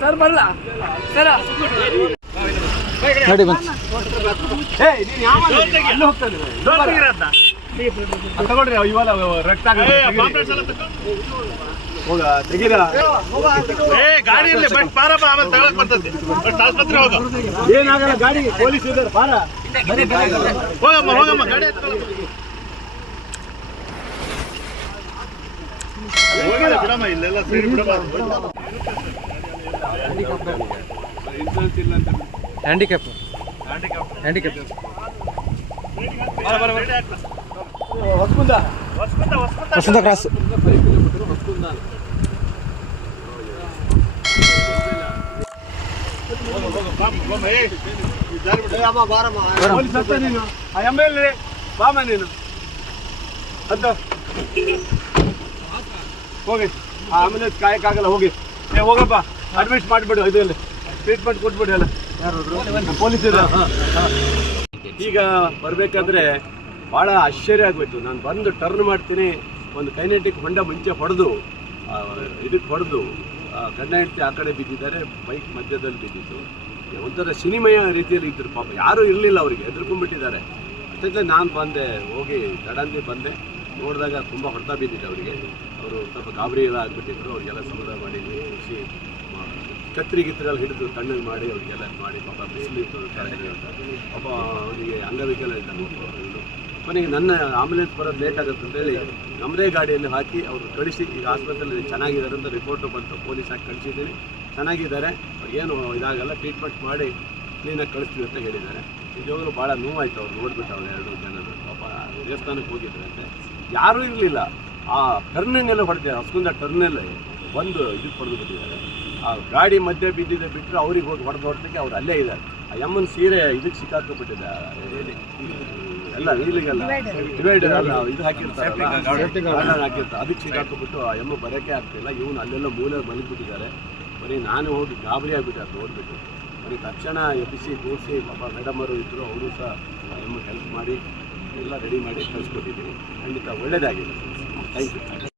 Sir ಬರಲ್ಲ sir ನೋಡಿ ಬಂತು ತಗೊಳ್ರಿ ಇವಾಗ ರಕ್ತ ಹೋಗ ತೆಗೀರ ಗಾಡಿಯಲ್ಲಿ ಬಟ್ ಪಾರಪ್ಪ ಆಮೇಲೆ ತಗೊಳಕ್ ಬರ್ತದೆ ಬಟ್ ಆಸ್ಪತ್ರೆ ಹೋಗ ಏನಾಗಲ್ಲ ಗಾಡಿ ಪೊಲೀಸ್ ಇದ್ದಾರೆ ಪಾರ ಹೋಗಮ್ಮ ಹೋಗಮ್ಮ ಗಾಡಿ ಬಿಡಮ್ಮ ಇಲ್ಲೆಲ್ಲ ಸೈಡ್ ಬಿಡಬಾರ್ದು ಇನ್ಸೂರೆನ್ಸ್ ಇಲ್ಲ ಅಂತ ಹ್ಯಾಂಡಿಕ್ಯಾಪ್ ಹೊಸಕುಂದ ವಸಂತ ಕ್ರಾಸ್ ಹೊಸಕುಂದ ನೀನು ಎಮ್ಮೆಲ್ರಿ ಬಾಮ ನೀನು ಅಂತ ಹೋಗಿ ಆಂಬುಲೆನ್ಸ್ ಕಾಯಕ್ಕಾಗಲ್ಲ ಹೋಗಿ ಹೋಗಪ್ಪ ಅಡ್ಮಿಟ್ ಮಾಡಿಬಿಡು ಇದರಲ್ಲಿ ಟ್ರೀಟ್ಮೆಂಟ್ ಕೊಟ್ಬಿಡಿ ಅಲ್ಲ ಪೊಲೀಸ್ ಇದೆ ಈಗ ಬರಬೇಕಾದ್ರೆ ಭಾಳ ಆಶ್ಚರ್ಯ ಆಗೋಯ್ತು. ನಾನು ಬಂದು ಟರ್ನ್ ಮಾಡ್ತೀನಿ, ಒಂದು ಕೈನೆಟಿಕ್ ಹೊಂಡ ಮುಂಚೆ ಹೊಡೆದು ಇದಕ್ಕೆ ಹೊಡೆದು ಗಂಡ ಹೆಂಡತಿ ಆ ಕಡೆ ಬಿದ್ದಿದ್ದಾರೆ, ಬೈಕ್ ಮಧ್ಯದಲ್ಲಿ ಬಿದ್ದಿತ್ತು. ಒಂಥರ ಸಿನಿಮೆಯ ರೀತಿಯಲ್ಲಿ ಇದ್ದರು ಪಾಪ, ಯಾರೂ ಇರಲಿಲ್ಲ ಅವರಿಗೆ, ಹೆದರ್ಕೊಂಡ್ಬಿಟ್ಟಿದ್ದಾರೆ. ಅಷ್ಟೇ ನಾನು ಬಂದೆ, ಹೋಗಿ ಸಡನ್ಲಿ ಬಂದೆ, ನೋಡಿದಾಗ ತುಂಬ ಹೊಡೆತ ಬಿದ್ದಿದೆ ಅವರಿಗೆ. ಅವರು ಸ್ವಲ್ಪ ಗಾಬರಿ ಎಲ್ಲ ಆಗಿಬಿಟ್ಟಿದ್ರು. ಅವ್ರಿಗೆಲ್ಲ ಸಮಾಧಾನ ಮಾಡಿ ಖುಷಿ ಕತ್ರಿ ಹಿಡಿದು ಕಣ್ಣಲ್ಲಿ ಮಾಡಿ ಅವ್ರಿಗೆಲ್ಲ ಮಾಡಿ ಪಾಪ ಬಿಸಿಲಿತ್ತು ಪಾಪ ಅವನಿಗೆ ಅಂಗವಿಕಲ ಇದ್ದಾನೆ. ಕೊನೆಗೆ ನನ್ನ ಆಂಬುಲೆನ್ಸ್ ಬರೋದು ಲೇಟ್ ಆಗುತ್ತೆ ಅಂತೇಳಿ ನಮ್ಮದೇ ಗಾಡಿಯಲ್ಲಿ ಹಾಕಿ ಅವರು ಕಳಿಸಿ ಈಗ ಆಸ್ಪತ್ರೆಯಲ್ಲಿ ಚೆನ್ನಾಗಿದ್ದಾರೆ ಅಂತ ರಿಪೋರ್ಟು ಬಂತು. ಪೊಲೀಸ್ ಹಾಕಿ ಕಳಿಸಿದ್ದೀನಿ, ಚೆನ್ನಾಗಿದ್ದಾರೆ, ಅವ್ರಿಗೇನು ಇದಾಗಲ್ಲ, ಟ್ರೀಟ್ಮೆಂಟ್ ಮಾಡಿ ಕ್ಲೀನಾಗಿ ಕಳಿಸ್ತೀವಿ ಅಂತ ಹೇಳಿದ್ದಾರೆ. ನಿಜವಾಗ್ಲೂ ಭಾಳ ನೋವಾಯ್ತು ಅವ್ರು ನೋಡ್ಬಿಟ್ಟು ಅವ್ರು 2 ಜನರು ಪಾಪ ದೇವಸ್ಥಾನಕ್ಕೆ ಹೋಗಿದ್ರು ಅಂತೆ, ಯಾರೂ ಇರಲಿಲ್ಲ. ಆ ಟರ್ನಿಂಗೆಲ್ಲ ಹೊಡೆದಿದ್ದಾರೆ, ಹೊಸಕುಂದ ಟರ್ನಲ್ಲಿ ಒಂದು ಇದಕ್ಕೆ ಹೊಡೆದು ಬಿಟ್ಟಿದ್ದಾರೆ. ಆ ಗಾಡಿ ಮಧ್ಯೆ ಬಿದ್ದಿದೆ ಬಿಟ್ಟರೆ ಅವ್ರಿಗೆ ಹೋಗಿ ಹೊಡೆದಕ್ಕೆ ಅವ್ರು ಅಲ್ಲೇ ಇದ್ದಾರೆ. ಆ ಎಮ್ಮನ ಸೀರೆ ಇದಕ್ಕೆ ಸಿಕ್ಕಾಕೊಂಡ್ಬಿಟ್ಟಿದೆ, ಎಲ್ಲ ನೀಲಿಗೆಲ್ಲ ಡಿವೈಡರ್ ಅಲ್ಲ ಇದು ಹಾಕಿರ್ತಾರೆ ಹಾಕಿರ್ತಾರೆ, ಅದಕ್ಕೆ ಸಿಕ್ಕಾಕೊಂಡ್ಬಿಟ್ಟು ಆ ಎಮ್ಮ ಬರೋಕ್ಕೆ ಆಗ್ತಿಲ್ಲ. ಇವನು ಅಲ್ಲೆಲ್ಲ ಮೂಲೆ ಮಲಗಿಬಿಟ್ಟಿದ್ದಾರೆ. ಬರೀ ನಾನು ಹೋಗಿ ಗಾಬರಿ ಆಗಿಬಿಟ್ಟೆ ಅದು ನೋಡಿಬಿಟ್ಟು. ಬರೀ ತಕ್ಷಣ ಎಬ್ಬಿಸಿ ಕೂರಿಸಿ ಪಾಪ ಮೇಡಮರು ಇದ್ದರು, ಅವರು ಸಹ ಎಮ್ಮಗೆ ಹೆಲ್ಪ್ ಮಾಡಿ ಎಲ್ಲ ರೆಡಿ ಮಾಡಿ ಕಳಿಸ್ಕೊಟ್ಟಿದ್ದೀನಿ. ಖಂಡಿತ ಒಳ್ಳೆಯದಾಗಿದೆ. Thank you.